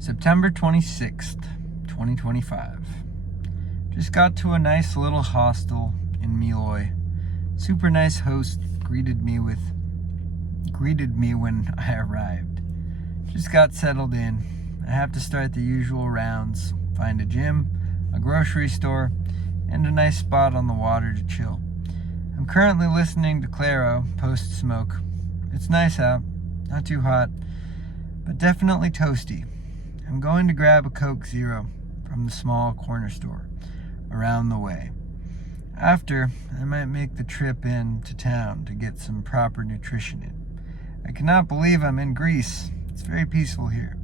September 26th, 2025. Just got to a nice little hostel in Meloy. Super nice host greeted me when I arrived. Just got settled in. I have to start the usual rounds, find a gym, a grocery store, and a nice spot on the water to chill. I'm currently listening to Claro post-smoke. It's nice out, not too hot, but definitely toasty. I'm going to grab a Coke Zero from the small corner store around the way. After, I might make the trip into town to get some proper nutrition in. I cannot believe I'm in Greece. It's very peaceful here.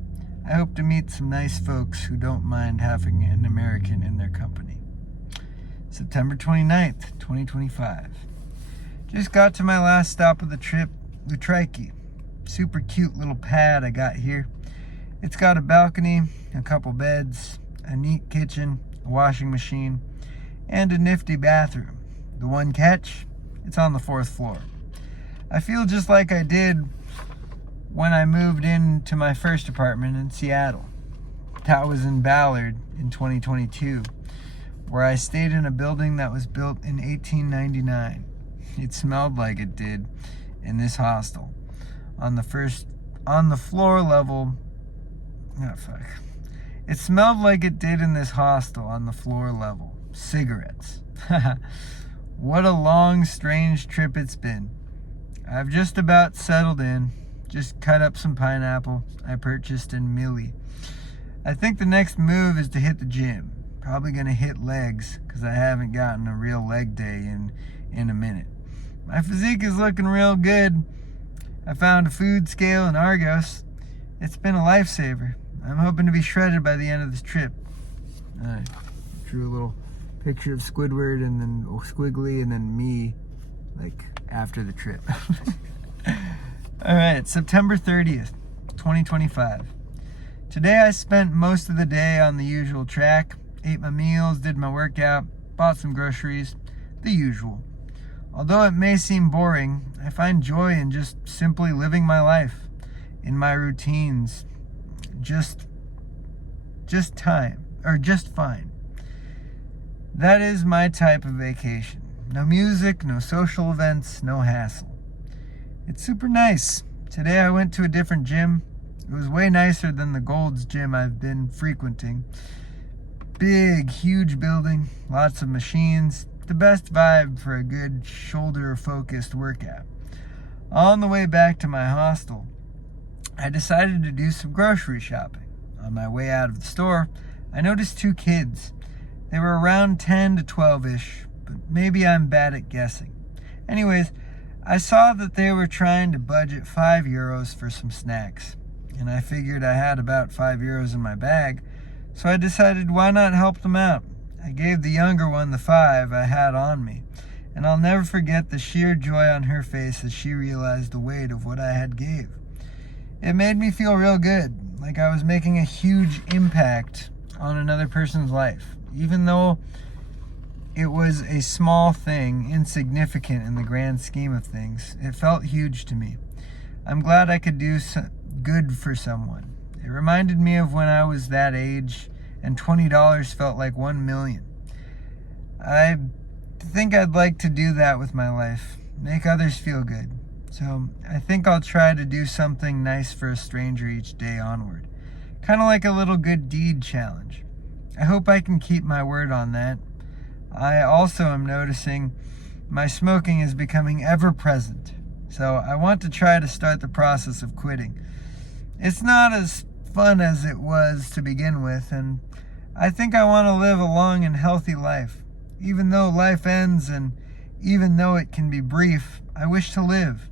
I hope to meet some nice folks who don't mind having an American in their company. September 29th, 2025. Just got to my last stop of the trip, Lutriki. Super cute little pad I got here. It's got a balcony, a couple beds, a neat kitchen, a washing machine, and a nifty bathroom. The one catch, it's on the 4th floor. I feel just like I did when I moved into my first apartment in Seattle. That was in Ballard in 2022, where I stayed in a building that was built in 1899. It smelled like it did in this hostel. On the floor level, It smelled like it did in this hostel on the floor level. Cigarettes. What a long, strange trip it's been. I've just about settled in. Just cut up some pineapple I purchased in Millie. I think the next move is to hit the gym. Probably gonna hit legs, because I haven't gotten a real leg day in a minute. My physique is looking real good. I found a food scale in Argos. It's been a lifesaver. I'm hoping to be shredded by the end of this trip. I drew a little picture of Squidward and then Squiggly and then me, like, after the trip. Alright, September 30th, 2025. Today I spent most of the day on the usual track, ate my meals, did my workout, bought some groceries, the usual. Although it may seem boring, I find joy in just simply living my life, in my routines, just fine. That is my type of vacation. No music, no social events, no hassle. It's super nice. Today I went to a different gym. It was way nicer than the Gold's gym I've been frequenting. Big, huge building, lots of machines, the best vibe for a good shoulder-focused workout. On the way back to my hostel, I decided to do some grocery shopping. On my way out of the store, I noticed 2 kids. They were around 10 to 12-ish, but maybe I'm bad at guessing. Anyways, I saw that they were trying to budget €5 for some snacks, and I figured I had about €5 in my bag, so I decided why not help them out. I gave the younger one the 5 I had on me, and I'll never forget the sheer joy on her face as she realized the weight of what I had gave. It made me feel real good, like I was making a huge impact on another person's life. Even though it was a small thing, insignificant in the grand scheme of things, it felt huge to me. I'm glad I could do good for someone. It reminded me of when I was that age, and $20 felt like 1 million. I think I'd like to do that with my life, make others feel good. So I think I'll try to do something nice for a stranger each day onward. Kind of like a little good deed challenge. I hope I can keep my word on that. I also am noticing my smoking is becoming ever present. So I want to try to start the process of quitting. It's not as fun as it was to begin with, and I think I want to live a long and healthy life. Even though life ends and even though it can be brief, I wish to live.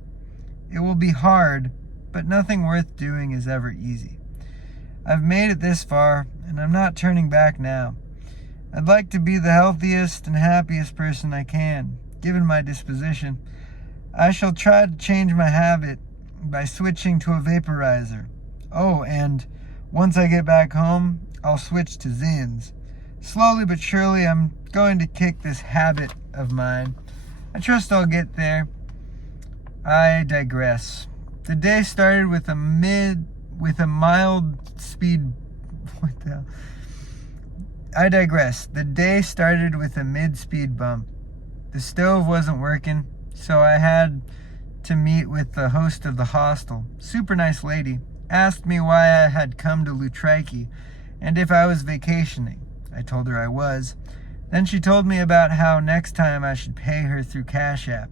It will be hard, but nothing worth doing is ever easy. I've made it this far, and I'm not turning back now. I'd like to be the healthiest and happiest person I can, given my disposition. I shall try to change my habit by switching to a vaporizer. Oh, and once I get back home, I'll switch to Zins. Slowly but surely, I'm going to kick this habit of mine. I trust I'll get there. I digress. The day started with a mild speed What the hell? I digress. The day started with a mid-speed bump. The stove wasn't working, so I had to meet with the host of the hostel. Super nice lady. Asked me why I had come to Lutrike and if I was vacationing. I told her I was. Then she told me about how next time I should pay her through Cash App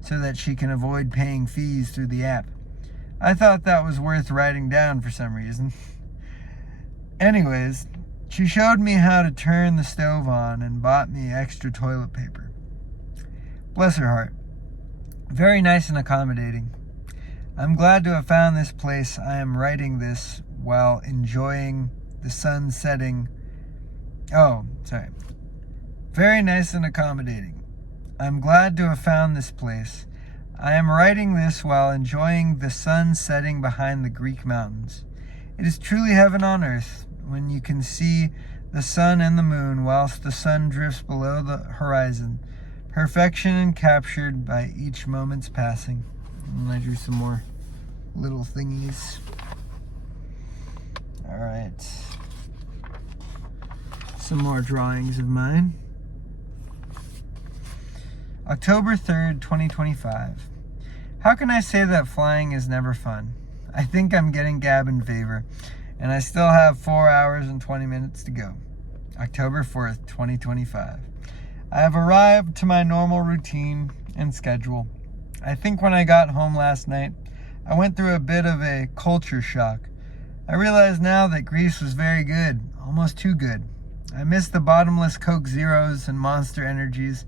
so that she can avoid paying fees through the app. I thought that was worth writing down for some reason. Anyways, she showed me how to turn the stove on and bought me extra toilet paper. Bless her heart. Very nice and accommodating. I'm glad to have found this place. I am writing this while enjoying the sun setting. Oh, sorry. Very nice and accommodating. I'm glad to have found this place. I am writing this while enjoying the sun setting behind the Greek mountains. It is truly heaven on earth when you can see the sun and the moon whilst the sun drifts below the horizon. Perfection captured by each moment's passing. And I drew some more little thingies. All right. Some more drawings of mine. October 3rd, 2025. How can I say that flying is never fun? I think I'm getting cabin fever, and I still have 4 hours and 20 minutes to go. October 4th, 2025. I have arrived to my normal routine and schedule. I think when I got home last night, I went through a bit of a culture shock. I realize now that Greece was very good, almost too good. I miss the bottomless Coke Zeros and Monster Energies.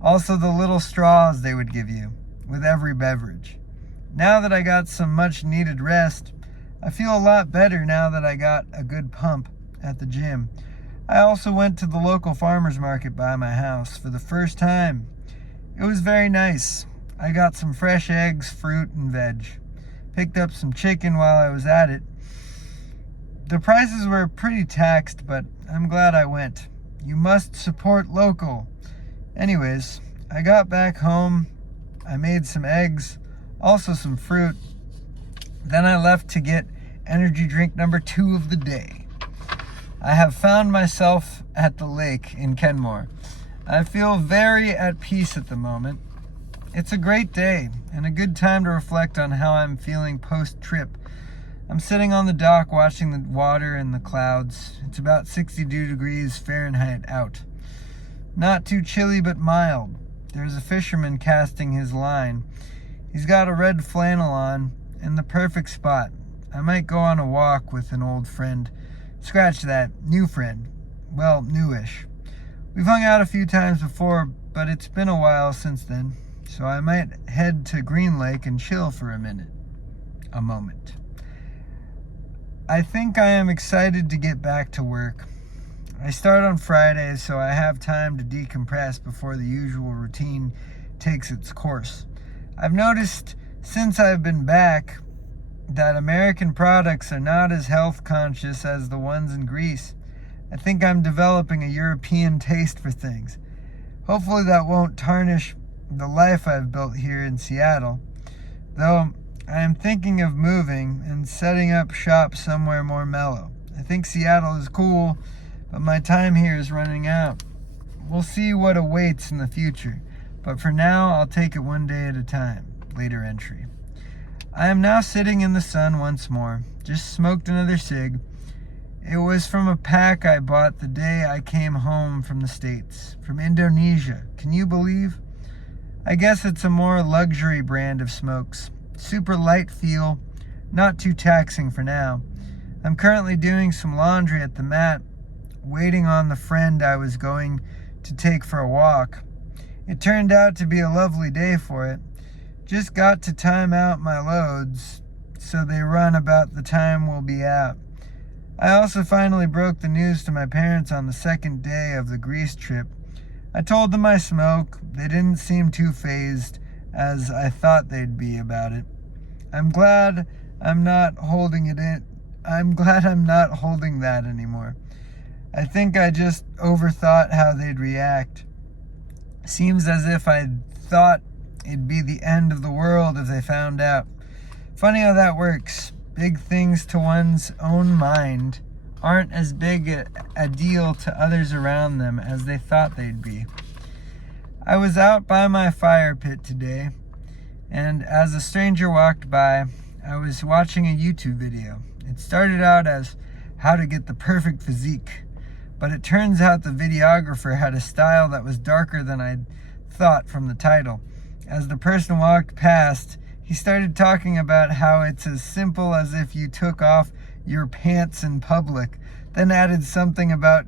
Also the little straws they would give you with every beverage. Now that I got some much needed rest, I feel a lot better now that I got a good pump at the gym. I also went to the local farmer's market by my house for the first time. It was very nice. I got some fresh eggs, fruit, and veg. Picked up some chicken while I was at it. The prices were pretty taxed, but I'm glad I went. You must support local. Anyways, I got back home. I made some eggs, also some fruit. Then I left to get energy drink number 2 of the day. I have found myself at the lake in Kenmore. I feel very at peace at the moment. It's a great day and a good time to reflect on how I'm feeling post-trip. I'm sitting on the dock watching the water and the clouds. It's about 62 degrees Fahrenheit out. Not too chilly but mild. There's a fisherman casting his line. He's got a red flannel on in the perfect spot. I might go on a walk with an old friend. Scratch that, new friend. Well, newish. We've hung out a few times before, but it's been a while since then. So I might head to Green Lake and chill for a moment. I think I am excited to get back to work. I start on Fridays, so I have time to decompress before the usual routine takes its course. I've noticed since I've been back that American products are not as health conscious as the ones in Greece. I think I'm developing a European taste for things. Hopefully that won't tarnish the life I've built here in Seattle, though I am thinking of moving and setting up shop somewhere more mellow. I think Seattle is cool, but my time here is running out. We'll see what awaits in the future, but for now I'll take it one day at a time. Later entry. I am now sitting in the sun once more. Just smoked another cig. It was from a pack I bought the day I came home from the States, from Indonesia. Can you believe? I guess it's a more luxury brand of smokes. Super light feel, not too taxing for now. I'm currently doing some laundry at the mat, waiting on the friend I was going to take for a walk. It turned out to be a lovely day for it. Just got to time out my loads so they run about the time we'll be out. I also finally broke the news to my parents on the second day of the Greece trip. I told them I smoke. They didn't seem too fazed as I thought they'd be about it. I'm glad I'm not holding that anymore. I think I just overthought how they'd react. Seems as if I thought it'd be the end of the world if they found out. Funny how that works. Big things to one's own mind aren't as big a deal to others around them as they thought they'd be. I was out by my fire pit today, and as a stranger walked by, I was watching a YouTube video. It started out as how to get the perfect physique, but it turns out the videographer had a style that was darker than I'd thought from the title. As the person walked past, he started talking about how it's as simple as if you took off your pants in public, then added something about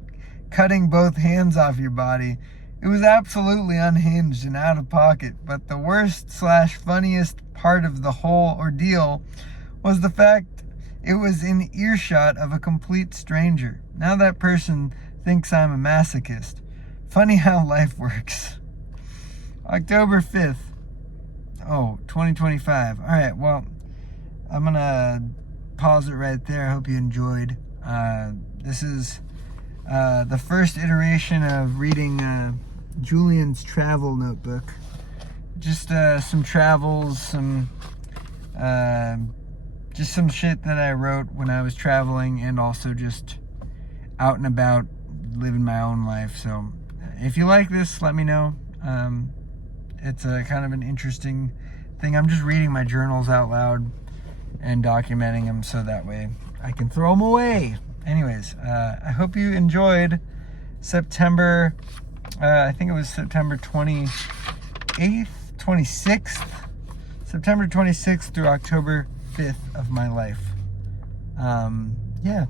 cutting both hands off your body. It was absolutely unhinged and out of pocket, but the worst/funniest part of the whole ordeal was the fact it was in earshot of a complete stranger. Now that person thinks I'm a masochist. Funny how life works. October 5th. 2025. All right, well, I'm going to pause it right there. I hope you enjoyed. This is the first iteration of reading Julian's travel notebook. Just some travels, just some shit that I wrote when I was traveling, and also just out and about living my own life. So if you like this, let me know. It's a kind of an interesting thing. I'm just reading my journals out loud and documenting them so that way I can throw them away. Anyways, I hope you enjoyed September, I think it was September 26th through October 5th of my life. Yeah,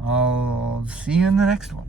I'll see you in the next one.